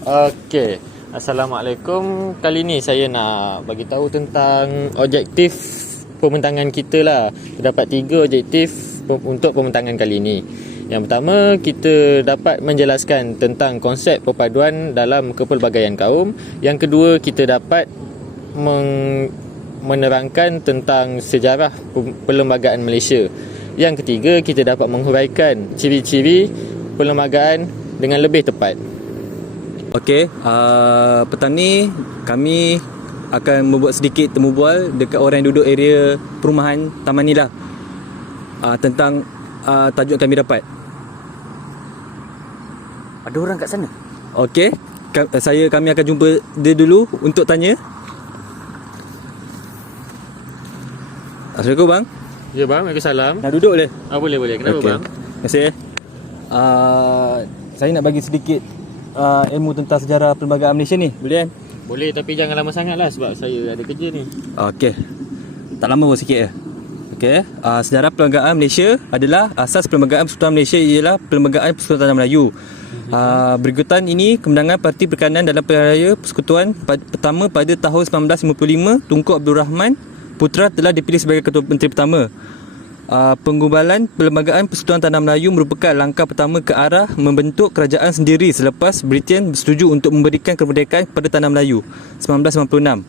Okey. Assalamualaikum. Kali ni saya nak bagi tahu tentang objektif pembentangan kita lah. Terdapat 3 objektif untuk pembentangan kali ni. Yang pertama, kita dapat menjelaskan tentang konsep perpaduan dalam kepelbagaian kaum. Yang kedua, kita dapat menerangkan tentang sejarah perlembagaan Malaysia. Yang ketiga, kita dapat menghuraikan ciri-ciri perlembagaan dengan lebih tepat. Okey, petang ni kami akan membuat sedikit temu bual dekat orang yang duduk area perumahan Taman ni lah, tentang tajuk yang kami dapat. Ada orang kat sana? Okey, kami akan jumpa dia dulu untuk tanya. Assalamualaikum bang. Ya bang, Waalaikumsalam. Nak duduk boleh? Boleh. Kenapa Okey. bang? Terima kasih. Saya nak bagi sedikit ilmu tentang sejarah perlembagaan Malaysia ni. Boleh kan? Boleh, tapi jangan lama sangat lah sebab saya ada kerja ni. Okey. Tak lama pun sikit je. Okey. Sejarah perlembagaan Malaysia adalah asas perlembagaan Persekutuan Malaysia ialah Perlembagaan Persekutuan Tanah Melayu. Berikutan ini kemenangan Parti Perikanan dalam Pilihan Raya Persekutuan pertama pada tahun 1955. Tunku Abdul Rahman Putra telah dipilih sebagai Ketua Menteri pertama. Penggubalan Perlembagaan Persekutuan Tanah Melayu merupakan langkah pertama ke arah membentuk kerajaan sendiri selepas Britain bersetuju untuk memberikan kemerdekaan kepada Tanah Melayu 1996.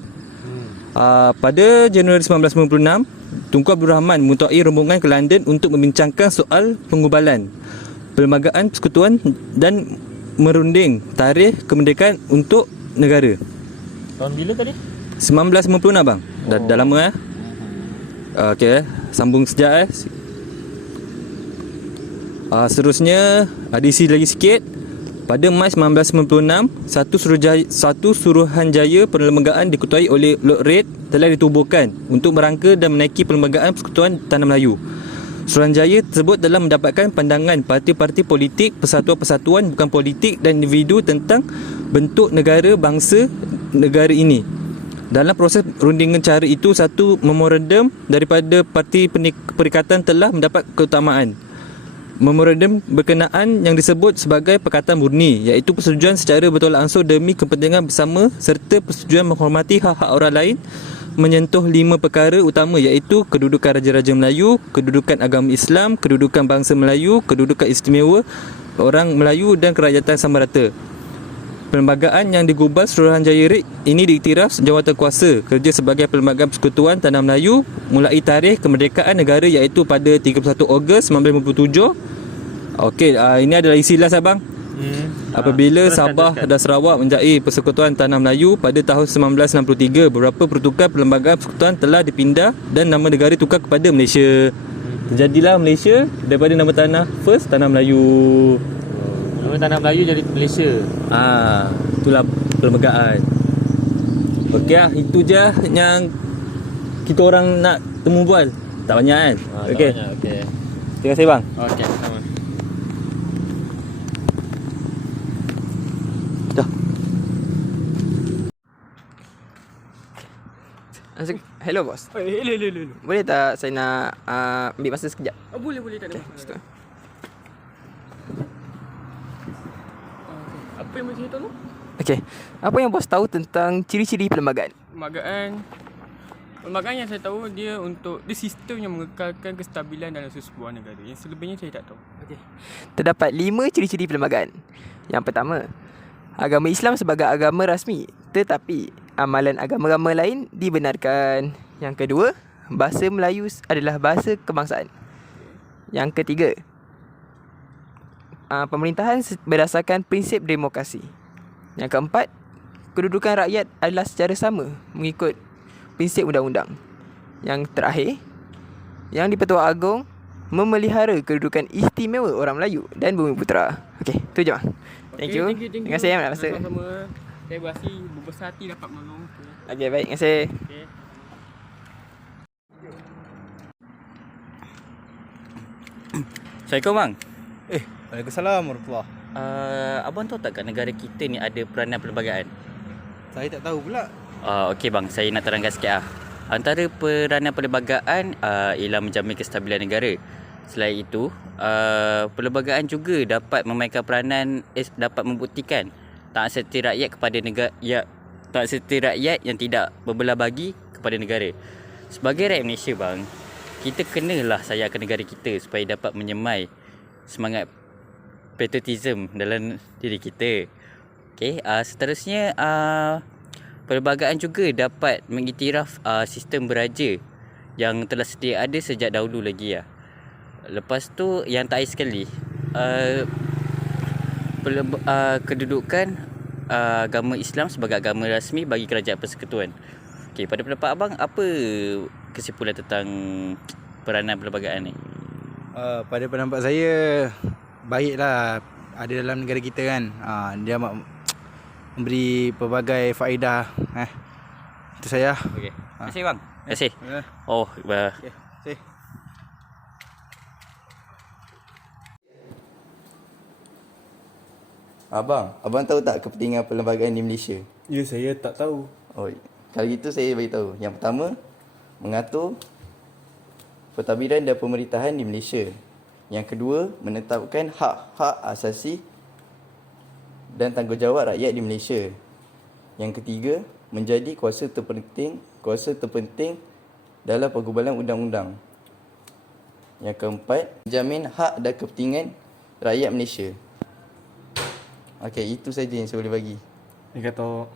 Pada Januari 1996, Tunku Abdul Rahman memutuai rombongan ke London untuk membincangkan soal penggubalan Perlembagaan Persekutuan dan merunding tarikh kemerdekaan untuk negara. Tahun bila tadi? 1996 bang. Dah lama Okey, sambung sekejap seterusnya diisi lagi sikit. Pada Mac 1996, satu Suruhanjaya Perlembagaan diketuai oleh Lord Reid telah ditubuhkan untuk merangka dan menaiki Perlembagaan Persekutuan Tanah Melayu. Suruhanjaya tersebut telah mendapatkan pandangan parti-parti politik, persatuan-persatuan bukan politik dan individu tentang bentuk negara bangsa negara ini. Dalam proses rundingan cara itu, satu memorandum daripada Parti Perikatan telah mendapat keutamaan. Memorandum berkenaan yang disebut sebagai Perkataan Murni, iaitu persetujuan secara bertolak ansur demi kepentingan bersama serta persetujuan menghormati hak-hak orang lain menyentuh 5 perkara utama, iaitu kedudukan Raja-Raja Melayu, kedudukan agama Islam, kedudukan bangsa Melayu, kedudukan istimewa orang Melayu dan kerajaan sama rata. Perlembagaan yang digubal Suruhanjaya Reid ini diiktiraf jawatankuasa kerja sebagai Perlembagaan Persekutuan Tanah Melayu mulai tarikh kemerdekaan negara, iaitu pada 31 Ogos 1957. Okey, ini adalah isilah Sabang. Apabila Sabah dan Sarawak menjadi Persekutuan Tanah Melayu pada tahun 1963, beberapa pertukaran Perlembagaan Persekutuan telah dipindah dan nama negara tukar kepada Malaysia. Terjadilah Malaysia daripada nama tanah first Tanah Melayu. Nama Tanah Melayu jadi Malaysia. Itulah perlembagaan. Okey lah, itu je yang kita orang nak temu bual. Tak banyak kan? Okey. Okey. Terima kasih bang. Okey, sama. Dah. Hello bos. Hello. Boleh tak saya nak ambil masa sekejap? Boleh tak ada Situ. masalah. Apa yang macam tu? Okey. Apa yang bos tahu tentang ciri-ciri perlembagaan? Perlembagaan yang saya tahu dia sistem yang mengekalkan kestabilan dalam sebuah negara. Yang selebihnya saya tak tahu. Okey. Terdapat 5 ciri-ciri perlembagaan. Yang pertama, agama Islam sebagai agama rasmi, tetapi amalan agama-agama lain dibenarkan. Yang kedua, bahasa Melayu adalah bahasa kebangsaan. Yang ketiga, pemerintahan berdasarkan prinsip demokrasi. Yang keempat, kedudukan rakyat adalah secara sama mengikut prinsip undang-undang. Yang terakhir, Yang di-Pertuan Agong memelihara kedudukan istimewa orang Melayu dan Bumiputera. Okey, tu je bang. Thank you. Terima kasih banyak masa. Sama-sama. Saya berbesar hati dapat menolong. Okey, baik. Terima kasih. Okay. Assalamualaikum bang. Waalaikumsalam warahmatullahi. Abang tahu tak kat negara kita ni ada peranan perlembagaan? Saya tak tahu pula. Okey bang, saya nak terangkan sikit Antara peranan perlembagaan ialah menjamin kestabilan negara. Selain itu, perlembagaan juga dapat memainkan peranan dapat membuktikan taat serti rakyat kepada negara, taat serti rakyat yang tidak berbelah bagi kepada negara. Sebagai rakyat Malaysia bang, kita kenalah sayangkan negara kita supaya dapat menyemai semangat patriotism dalam diri kita. Okey, seterusnya perlembagaan juga dapat mengiktiraf sistem beraja yang telah sedia ada sejak dahulu lagi lah. Lepas tu yang terakhir sekali, kedudukan agama Islam sebagai agama rasmi bagi kerajaan persekutuan. Okey, pada pendapat abang, apa kesimpulan tentang peranan perlembagaan ni? Pada pendapat saya, baiklah ada dalam negara kita kan. Dia memberi pelbagai faedah. Itu saya. Okey. Terima kasih bang. Terima kasih. Oh, Okay. See. Abang tahu tak kepentingan perlembagaan di Malaysia? Ya, saya tak tahu. Oh, kalau gitu saya bagi tahu. Yang pertama, mengatur pentadbiran dan pemerintahan di Malaysia. Yang kedua, menetapkan hak-hak asasi dan tanggungjawab rakyat di Malaysia. Yang ketiga, menjadi kuasa terpenting dalam penggubalan undang-undang. Yang keempat, menjamin hak dan kepentingan rakyat Malaysia. Okey, itu saja yang saya boleh bagi. Dia kata